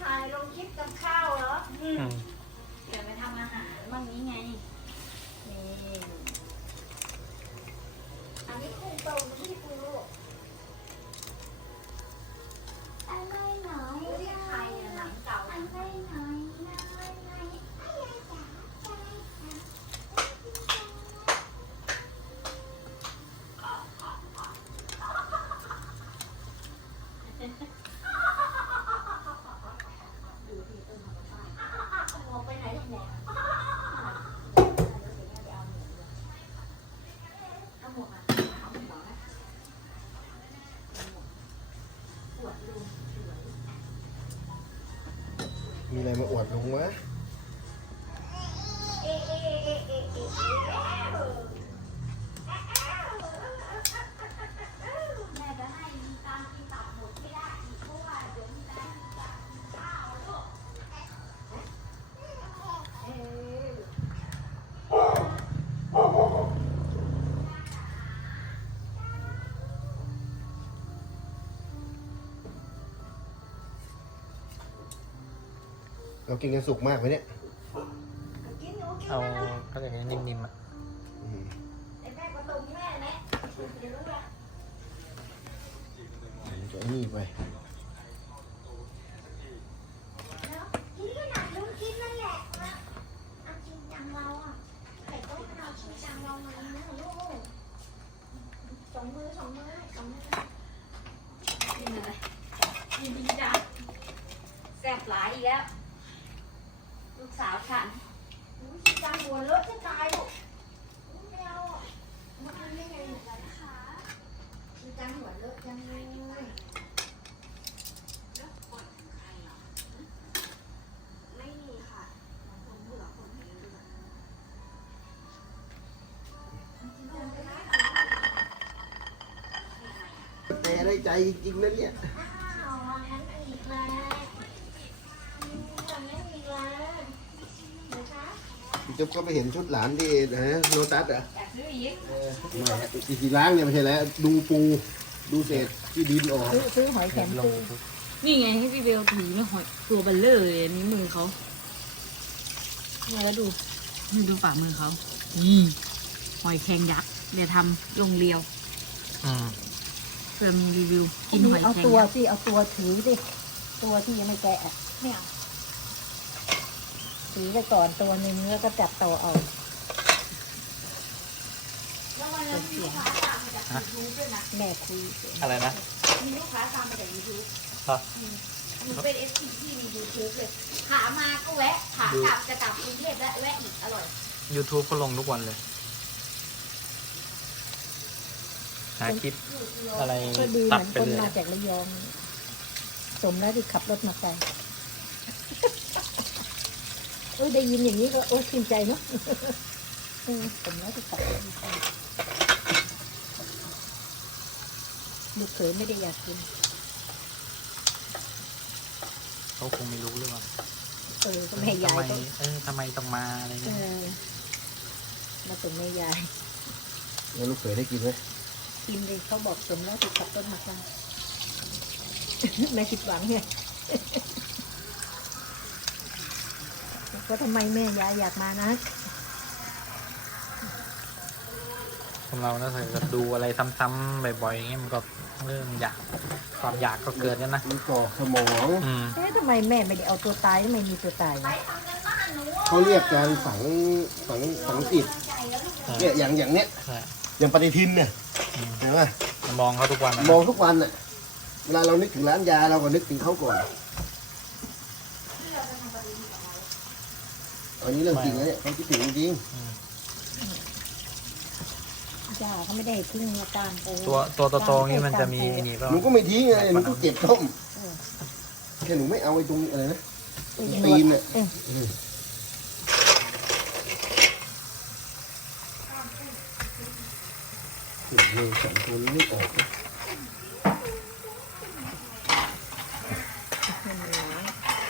ถ่ายลงคลิปกับข้าวเหรออืมเดี๋ยวไปทำอาหารบ้างนี้ไง นี่ อันนี้คุ้งตรงที่คุณลูก มีอะไรมาอวดลุงวะ เรากินกันสุกมากไหมเนี่ยกินหนูกินเอานะลูกเขาเรียกอะไรนิ่มๆอะอืมไอ้แม่ก็ตรงแม่แม่เดี๋ยวรู้ละจะไอ้นี่ไปแล้วกินขนาดลุงกินนั่นแหละนะเอาจริงจังเราอะไข่ต้มเราจริงจังเราไหมนะลูกสองมือสองมือสองมือกินอะไรกินดีจ้ะแซ่บหลายอีกแล้วลูก สาวฉันอุ๊ยจังหัวเลอะจะตายลูกอุ๊ยไม่เอาอะมันทำได้ไงเหมือนกันนะคะจังหัวเลอะจังเลยไม่มีค่ะคนเบื่อคนเห็นเบื่อแต่ได้ใจจริงๆนะเนี่ย อ้าวงั้นอีกแล้วอืมอย่างนี้อีกแล้วเดี๋ยวคะ พี่ จุ๊บก็ไปเห็นชุดหลานที่นะโลตัสอะอยากซื้ออีกเออไม่ฮะอีกทีล้างเนี่ยไม่ใช่แล้วดูปูดูเศษที่ดินออกซื้อซื้อหอยแข็งลปูง YouTube นี่ไงให้พี่เบลถือนี่หอยตัวเบัลเลอร์เลยอันนี้มือเขาเนี่ยแล้วดูนี่ดูฝ่ามือเขานี่หอยแข็งยักษ์เดี๋ยวทำลงเรียวอืมเพื่อมีรีวิวกินหอยเอาแข็งตัวยักษ์สิเอาตัวถือสิตัวที่ยังไม่แกะอะไม่เอา ถือไปก่อนตัวหนึ่งแล้วก็จับต่อเอาแล้ววันนั้นมีลูกค้าตามมาจากยูทูบด้วยนะแม่คุยอะไรนะ มีลูกค้าตามมาจากยูทูบครับหนูเป็นเอฟซีที่มียูทูบเลยขามาก็แวะขากลับจะกลับกรุงเทพและแวะอีกอร่อย YouTube ก็ลงทุกวันเลย หาคลิปอะไรก็ดีเหตัมืดอนไปคนเลยมาจากระยอง สมแล้วที่ขับรถมาไกล เอ้ยได้ยินอย่างนี้ก็โอ้ชื่นใจเนาะเออสมแล้วที่ขับรถมาไกลลูกเขยไม่ได้อยากกินเขาคงไม่รู้เรื่องเออก็แม่ยาทำยไมก็เออทำไมต้องมาอะไรเอเงี้ยอมาส่งแม่ยายแล้วลูกเขยได้กินไหมกินเลยเขาบอกสมแล้วที่ขับรถมาไกลไม่ผิดหวังไง ว่าทำไมแม่ยายอยากมานะคนเรานะถ้าเกิดดูอะไรซ้ำๆบ่อยๆอย่างเงี้ยมันก็เริ่มอยากความอยากก็เกิดกันนะมันก่อสมองอืม เอ๊ะทำไมแม่ไม่ได้เอาตัวตายทำไมมีตัวตายไปวะทำกันบ้านหนูเขาเรียกการฝังฝังฝังจิตใจแล้วลูกเนี่ยอย่างอย่างเนี้ยใช่ อย่างปฏิทินเนี่ยอืม เห็นไหมมองเขาทุกวันนะมองทุกวันอะเวลาเรานึกถึงร้านยาเราก็นึกถึงเขาก่อน อันนี้เรื่องจริงนะเนี่ยเขาคิดถึงจริงอืมจ้าเขาไม่ได้ทิ้งมาตามไปตัวตัวโตๆนี่มันจะมีไอ้นี่ๆเปล่าหนูก็ไม่ทิ้งไงหนูก็เก็บต้มเออแค่หนูไม่เอาไอ้ตรงอะไรนะไอ้ตีนเนี่ยเออมือสองคนไม่ออกนะ มันจะล้างต้น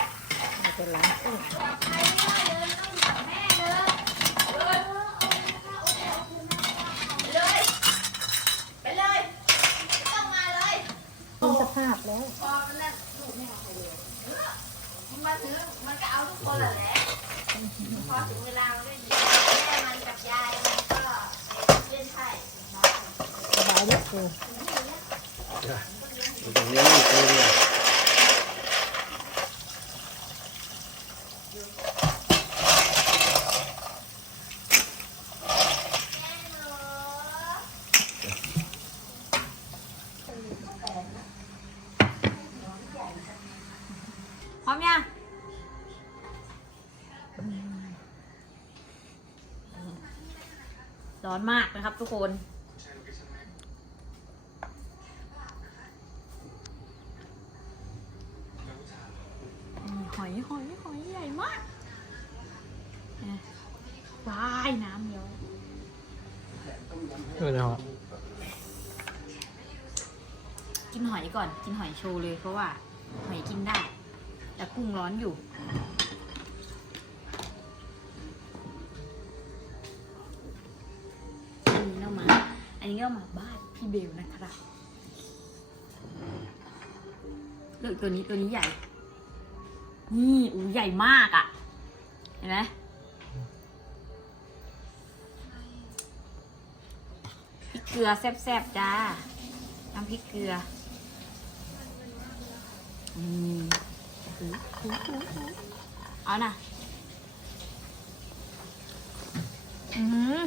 เลยไปเลยไม่ต้องมาเลย ต้นสภาพแล้วพอมันแล้วลูกไม่เอาไปเลยซื้อมันก็เอาทุกคนแหละแหละพอถึงเวลามันก็หยิบแม่มันกับยายมันก็เล่นไพ่สบายเลยเออตรงนี้ไม่เคยเลยพ ร้อมยังร้อนมากนะครับทุกคนนี่หอยหอยหอยใหญ่มากเนี่ยว้ายน้ำเยอะเออเดี๋ยวกินหอยก่อน กินหอยโชว์เลยเพราะว่า หอยกินได้ แต่กุ้งร้อนอยู่ อันนี้เรามา อันนี้เรามาบ้านพี่เบลนะครับเลือกตัวนี้ตัวนี้ใหญ่ นี่อูใหญ่มากอะ่ะ เห็นไหมพริกเกลือแซ่บๆจ้าน้ำพริกเกลือ อืม เอาน่ะอืม